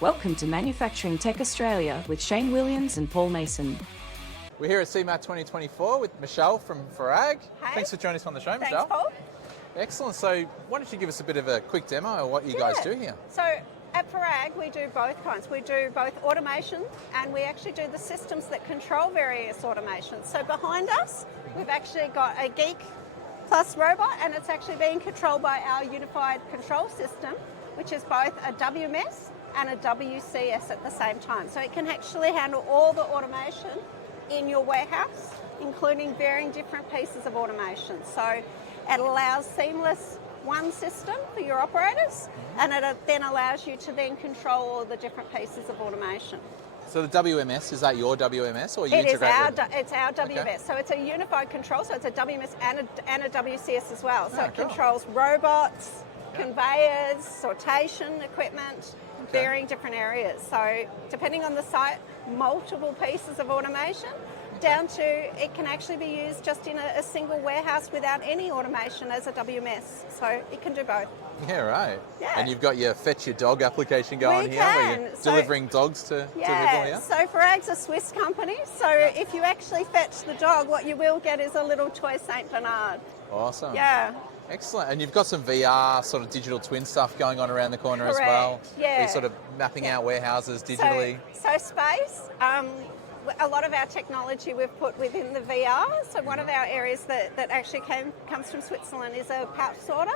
Welcome to Manufacturing Tech Australia with Shane Williams and Paul Mason. We're here at CEMAT 2024 with Michelle from Farag. Hey. Thanks for joining us on the show, Thanks, Michelle. Paul. Excellent. So why don't you give us a bit of a quick demo of what you guys do here? So at Farag, we do both kinds. We do both automation and we actually do the systems that control various automations. So behind us, we've actually got a Geek plus robot, and it's actually being controlled by our unified control system, which is both a WMS and a WCS at the same time. So it can actually handle all the automation in your warehouse, including varying different pieces of automation. So it allows seamless one system for your operators, and it then allows you to then control all the different pieces of automation. So the WMS, is that your WMS or you It is integrate it's our WMS. Okay. So it's a unified control, so it's a WMS and a WCS as well. So it cool. controls robots, conveyors, sortation equipment, varying different areas. So depending on the site, multiple pieces of automation, down to it can actually be used just in a single warehouse without any automation as a WMS. So it can do both. Yeah, right. Yeah. And you've got your Fetch Your Dog application going We here, where can. you're So- delivering dogs to people here? So Farag's a Swiss company, so if you actually fetch the dog, what you will get is a little toy Saint Bernard. Awesome. Yeah. Excellent. And you've got some VR sort of digital twin stuff going on around the corner as well. Correct. Yeah. You're sort of mapping out warehouses digitally. So space, a lot of our technology we've put within the VR. So one of our areas that actually comes from Switzerland is a pouch sorter.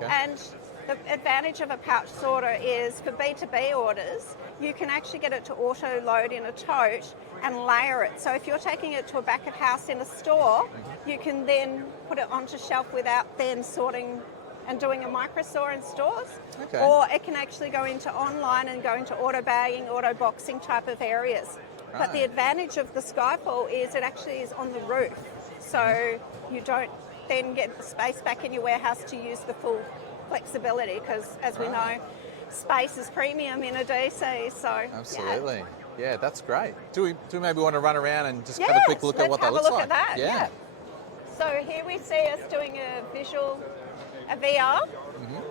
Okay. And the advantage of a pouch sorter is for B2B orders, you can actually get it to auto load in a tote and layer it. So if you're taking it to a back of house in a store, you can then put it onto shelf without then sorting and doing a micro store in stores. Okay. Or it can actually go into online and go into auto bagging, auto boxing type of areas. But the Right. advantage of the Skyfall is it actually is on the roof. So you don't then get the space back in your warehouse to use the full flexibility, because as we know, space is premium in a DC. So Absolutely. Yeah, that's great. Do we maybe want to run around and just have a Yes, quick look at what that let's looks have a like? look at that. Yeah. So here we see us doing a VR,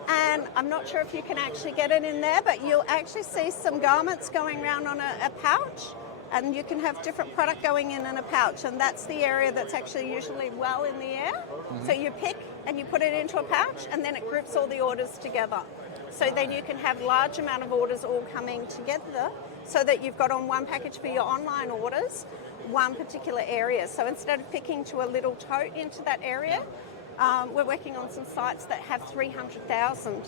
and I'm not sure if you can actually get it in there, but you'll actually see some garments going around on a pouch, and you can have different product going in a pouch, and that's the area that's actually usually well in the air. So you pick and you put it into a pouch, and then it groups all the orders together. So then you can have large amount of orders all coming together, so that you've got on one package for your online orders, one particular area. So instead of picking to a little tote into that area, we're working on some sites that have 300,000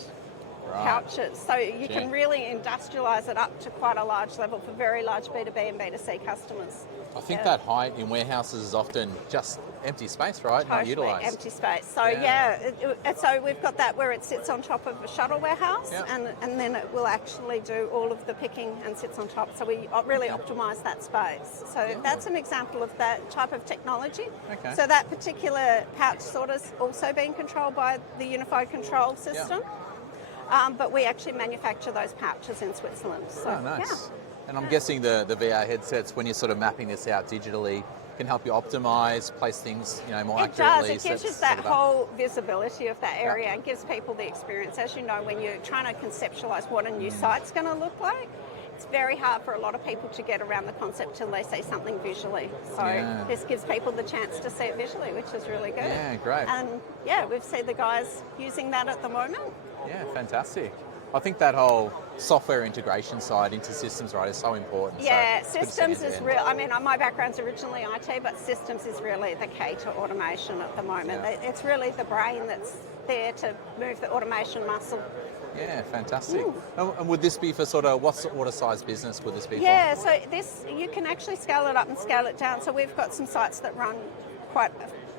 pouches. So you can really industrialise it up to quite a large level for very large B2B and B2C customers. I think that height in warehouses is often just empty space, right? Not Totally utilised. empty space. So so we've got that where it sits on top of a shuttle warehouse, and then it will actually do all of the picking and sits on top. So we really optimise that space. So that's an example of that type of technology. Okay. So that particular pouch sorter's also being controlled by the unified control system. But we actually manufacture those pouches in Switzerland. So, Nice. And I'm guessing the VR headsets, when you're sort of mapping this out digitally, can help you optimise, place things, more It does. accurately. It gives you that whole visibility of that area and gives people the experience. As you know, when you're trying to conceptualise what a new site's going to look like, it's very hard for a lot of people to get around the concept till they see something visually. So this gives people the chance to see it visually, which is really good. Yeah, great. And we've seen the guys using that at the moment. Yeah, fantastic. I think that whole software integration side into systems, right, is so important. Yeah, so systems is real. I mean, my background's originally IT, but systems is really the key to automation at the moment. Yeah. It's really the brain that's there to move the automation muscle. Yeah, fantastic. And would this be for sort of, what's the order size business would this be for? Yeah, so this, you can actually scale it up and scale it down. So we've got some sites that run quite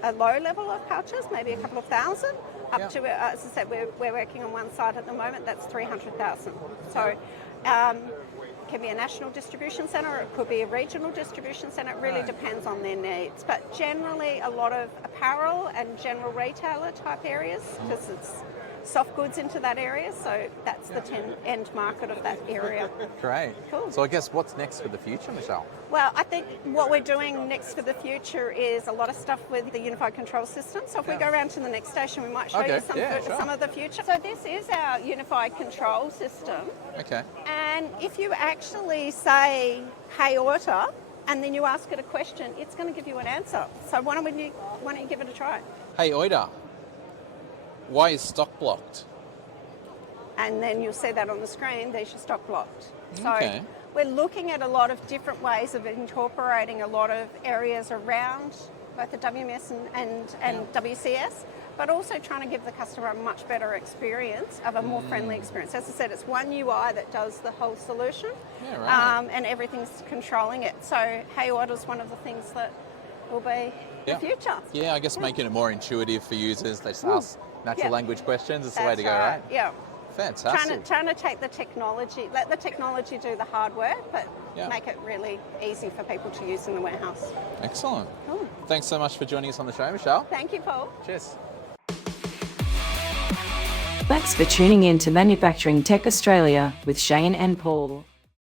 a low level of pouches, maybe a couple of thousand, up to, as I said, we're working on one site at the moment that's 300,000. So it can be a national distribution centre, or it could be a regional distribution centre. It really depends on their needs. But generally a lot of apparel and general retailer type areas, because it's soft goods into that area. So that's the end market of that area. Great. Cool. So I guess what's next for the future, Michelle? Well, I think what we're doing next for the future is a lot of stuff with the unified control system. So if we go around to the next station, we might show you some of the future. So this is our unified control system. Okay. And if you actually say, hey, order, and then you ask it a question, it's going to give you an answer. So why don't you give it a try? Hey, Oida, why is stock blocked? And then you'll see that on the screen, there's your stock blocked. So Okay. we're looking at a lot of different ways of incorporating a lot of areas around both the WMS and WCS, but also trying to give the customer a much better experience, of a more friendly experience. As I said, it's one UI that does the whole solution, and everything's controlling it. So Hey Order is one of the things that will be the future. Yeah, I guess making it more intuitive for users. They just ask natural language questions. It's the way to go, right? Yeah. Fantastic. Trying to take the technology, let the technology do the hard work, but make it really easy for people to use in the warehouse. Excellent. Cool. Thanks so much for joining us on the show, Michelle. Thank you, Paul. Cheers. Thanks for tuning in to Manufacturing Tech Australia with Shane and Paul.